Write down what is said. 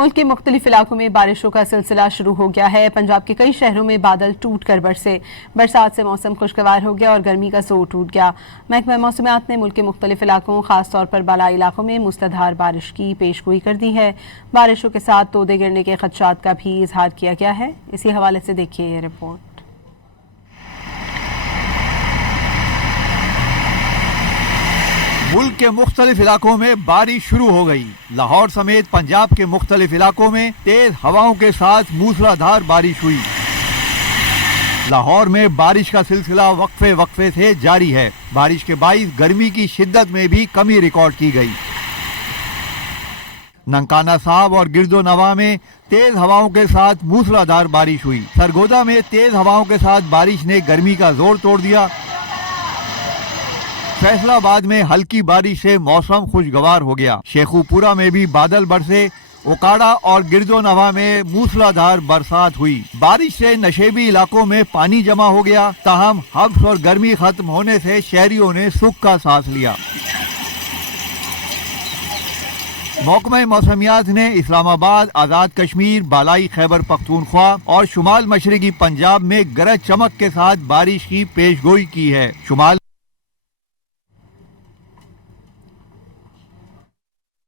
ملک کے مختلف علاقوں میں بارشوں کا سلسلہ شروع ہو گیا ہے۔ پنجاب کے کئی شہروں میں بادل ٹوٹ کر برسے۔ برسات سے موسم خوشگوار ہو گیا اور گرمی کا زور ٹوٹ گیا۔ محکمہ موسمیات نے ملک کے مختلف علاقوں خاص طور پر بالائی علاقوں میں موسلادھار بارش کی پیش گوئی کر دی ہے۔ بارشوں کے ساتھ تودے گرنے کے خدشات کا بھی اظہار کیا گیا ہے۔ اسی حوالے سے دیکھیے یہ رپورٹ۔ ملک کے مختلف علاقوں میں بارش شروع ہو گئی۔ لاہور سمیت پنجاب کے مختلف علاقوں میں تیز ہواؤں کے ساتھ موسلادھار بارش ہوئی۔ لاہور میں بارش کا سلسلہ وقفے وقفے سے جاری ہے۔ بارش کے باعث گرمی کی شدت میں بھی کمی ریکارڈ کی گئی۔ ننکانہ صاحب اور گرد و نواح میں تیز ہواؤں کے ساتھ موسلادھار بارش ہوئی۔ سرگودا میں تیز ہواؤں کے ساتھ بارش نے گرمی کا زور توڑ دیا۔ فیصل آباد میں ہلکی بارش سے موسم خوشگوار ہو گیا۔ شیخو پورہ میں بھی بادل برسے۔ اوکاڑا اور گرد و نواح میں موسلادھار برسات ہوئی۔ بارش سے نشیبی علاقوں میں پانی جمع ہو گیا، تاہم حبس اور گرمی ختم ہونے سے شہریوں نے سکھ کا سانس لیا۔ محکمہ موسمیات نے اسلام آباد، آزاد کشمیر، بالائی خیبر پختونخوا اور شمال مشرقی پنجاب میں گرج چمک کے ساتھ بارش کی پیش گوئی کی ہے۔ شمال